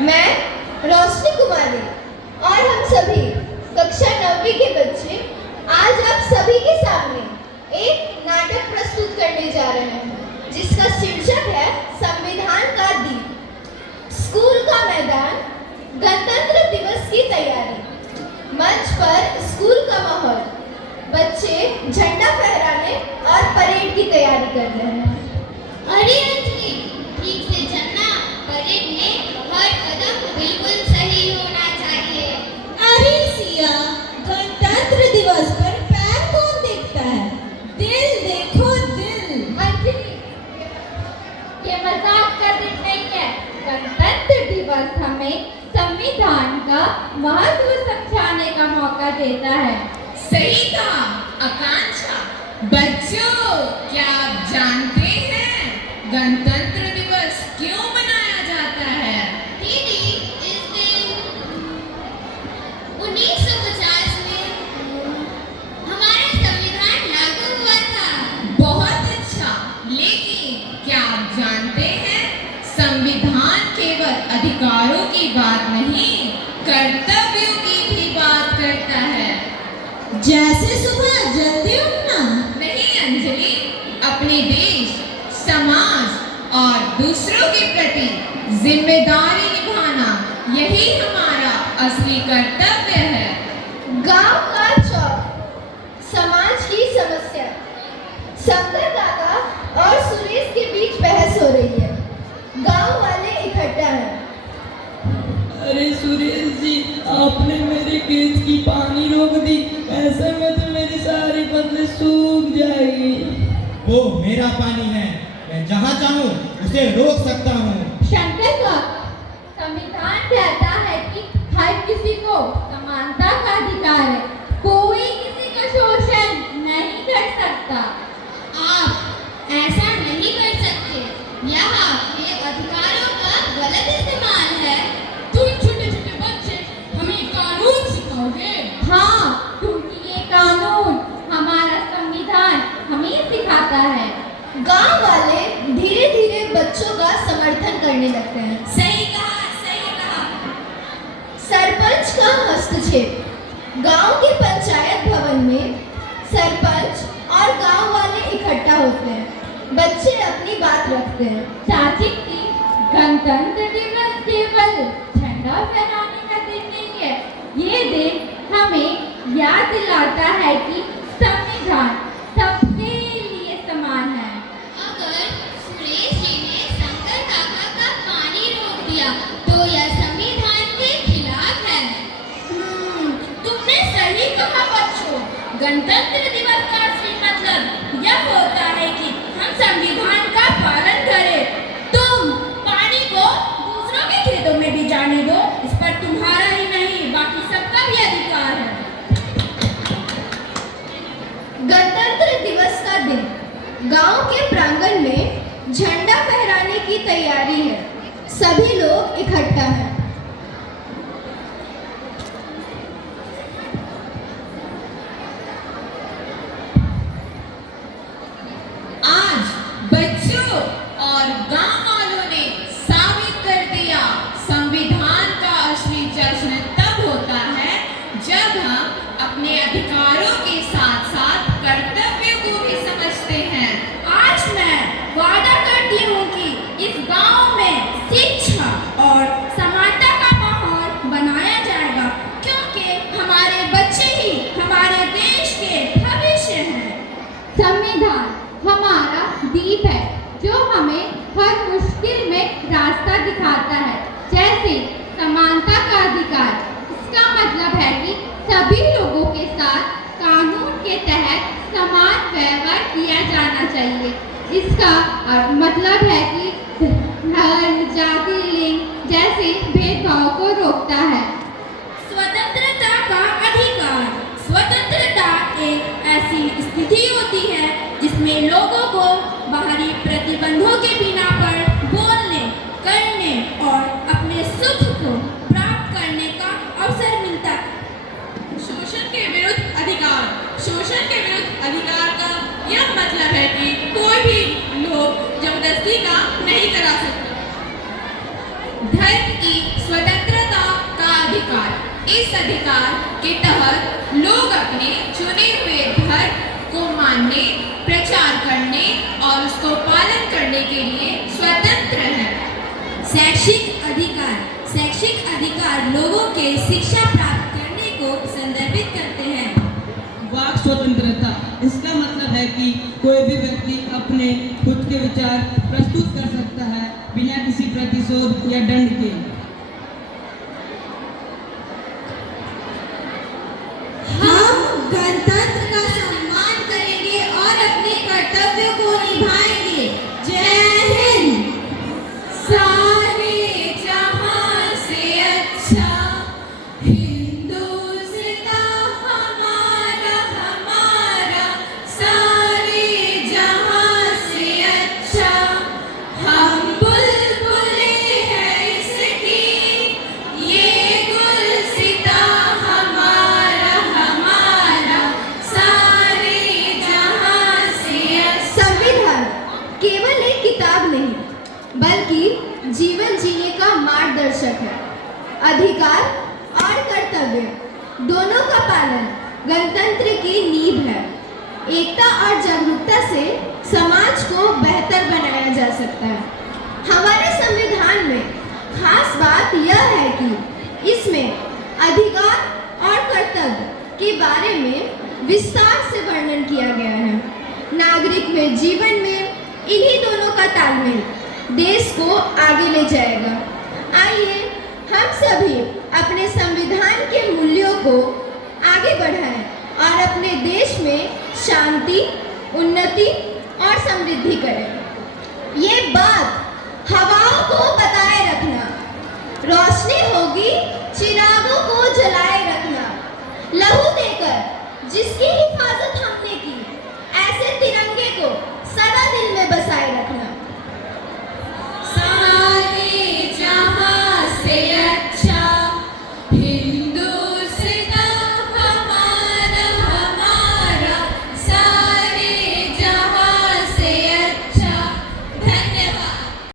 मैं रोशनी कुमारी और हम सभी कक्षा 9वीं के बच्चे आज आप सभी के सामने एक नाटक प्रस्तुत करने जा रहे हैं जिसका शीर्षक है संविधान का दीप। स्कूल का मैदान, गणतंत्र दिवस की तैयारी, मंच पर स्कूल का माहौल, बच्चे झंडा फहराने और परेड की तैयारी कर रहे हैं। अरे अंजलि, ठीक से चलना, परेड में हर कदम बिल्कुल सही होना चाहिए। अरे सिया, गणतंत्र दिवस पर पैर कौन देखता है? दिल देखो, दिल। अंजलि, ये मजाक का दिन नहीं है। गणतंत्र दिवस हमें संविधान का महत्व समझाने का मौका देता है। सही कहा आकांक्षा। बच्चों, क्या आप जानते हैं गणतंत्र दिवस क्यों मनाया जाता है? दीदी, इस दिन 1950 में हमारा संविधान लागू हुआ था। बहुत अच्छा, लेकिन क्या आप जानते हैं संविधान केवल अधिकारों की बात नहीं, कर्तव्यों की भी बात करता है। जैसे सुबह जल्दी उठना। नहीं अंजलि, अपने देश, समाज और दूसरों के प्रति जिम्मेदारी निभाना, यही हमारा असली कर्तव्य है। गांव का चौक, समाज की समस्या। शंकर काका और सुरेश के बीच बहस हो रही है। गांव वाले इकट्ठा हैं। अरे सुरेश जी, आपने मेरे खेत की पानी रोक दी। ऐसे में तो मेरी सारी फसलें सूख जाएगी। वो मेरा पानी है, मैं जहाँ चाहूँ उसे रोक सकता हूँ। शंकर का संविधान कहता है कि हर किसी को समानता का अधिकार है, कोई किसी का शोषण नहीं कर सकता। आप ऐसा नहीं कर सकते, यह आपके अधिकारों का गलत इस्तेमाल है। तुम छोटे छोटे बच्चे हमें कानून सिखाओगे? हाँ, क्योंकि ये कानून हमारा संविधान हमें सिखाता है। गांव वाले धीरे धीरे बच्चों का समर्थन करने लगते हैं। सही कहा, सही कहा। सरपंच का हस्तक्षेप। गांव के पंचायत भवन में सरपंच और गांव वाले इकट्ठा होते हैं। बच्चे अपनी बात रखते हैं। चाची की गणतंत्र दिवस केवल झंडा फहराने का दिन नहीं है, ये दिन हमें याद दिलाता है कि संविधान सबके लिए समान है। अगर सुरेश जी ने शंकर काका का पानी रोक दिया तो यह संविधान के खिलाफ है। तुमने सही कहा बच्चों। गणतंत्र दिवस का असली मतलब यह होता है कि हम संविधान का पालन करें। तुम पानी को दूसरों के खेतों में भी जाने दो, इस पर तुम्हारा ही नहीं बाकी सबका भी अधिकार है। गणतंत्र दिवस का दिन, गांव के प्रांगण में झंडा फहराने की तैयारी है। सभी लोग इकट्ठा हैं। आज बच्चों और गांव वालों ने साबित कर दिया, संविधान का असली जश्न तब होता है जब हम अपने अधिकारों के साथ साथ कर्तव्यों को भी समझते हैं। आज मैं वादा करती हूँ कि इस गांव में शिक्षा और समानता का माहौल बनाया जाएगा, क्योंकि हमारे बच्चे ही हमारे देश के भविष्य हैं। संविधान हमारा दीप है जो हमें हर मुश्किल में रास्ता दिखाता है, जैसे समानता का अधिकार। इसका मतलब है कि सभी लोगों के साथ कानून के तहत समान व्यवहार किया जाना चाहिए। इसका मतलब है कि धर्म, जाति, लिंग जैसे भेदभाव को रोकता है। स्वतंत्रता का अधिकार। स्वतंत्रता एक ऐसी स्थिति होती है जिसमें लोगों को बाहरी प्रतिबंधों के बिना पर बोलने, करने और अपने सुख को प्राप्त करने का अवसर मिलता है। शोषण के विरुद्ध अधिकार। शोषण के विरुद्ध अधिकार का यह मतलब है कि कोई भी लोग जबरदस्ती काम नहीं करा सकते। धर्म की इस अधिकार के तहत लोग अपने चुने हुए धर्म को मानने, प्रचार करने और उसको पालन करने के लिए स्वतंत्र हैं। शैक्षिक अधिकार लोगों के शिक्षा प्राप्त करने को संदर्भित करते हैं। वाक स्वतंत्रता, इसका मतलब है कि कोई भी व्यक्ति अपने खुद के विचार प्रस्तुत कर सकता है बिना किसी प्रतिशोध या दंड के। हम गणतंत्र का सम्मान करेंगे और अपने कर्तव्यों को निभाएंगे। जय हिंद। सारे जहां से अच्छा हिंदुस्तान हमारा हमारा, सारे जहां से अच्छा हम बुलबुले हैं इसकी, ये गुलसिता हमारा हमारा, सारे जहां से अच्छा। संविधान केवल एक किताब नहीं बल्कि जीवन जीने का मार्गदर्शक है। अधिकार और कर्तव्य दोनों का पालन गणतंत्र की नींव है। एकता और जागरूकता से समाज को बेहतर बनाया जा सकता है। हमारे संविधान में खास बात यह है कि इसमें अधिकार और कर्तव्य के बारे में विस्तार से वर्णन किया गया है। नागरिक में जीवन में इन्हीं दोनों का तालमेल देश को आगे ले जाएगा। आइए हम सभी अपने संविधान के मूल्यों को आगे बढ़ाएं और अपने देश में शांति, उन्नति और समृद्धि करें। ये बात हवाओं को बताए रखना, रोशनी होगी चिरागों को जलाए रखना। लहू देकर जिसकी हिफाजत हमने की, ऐसे तिरंगे को सदा दिल में बसाए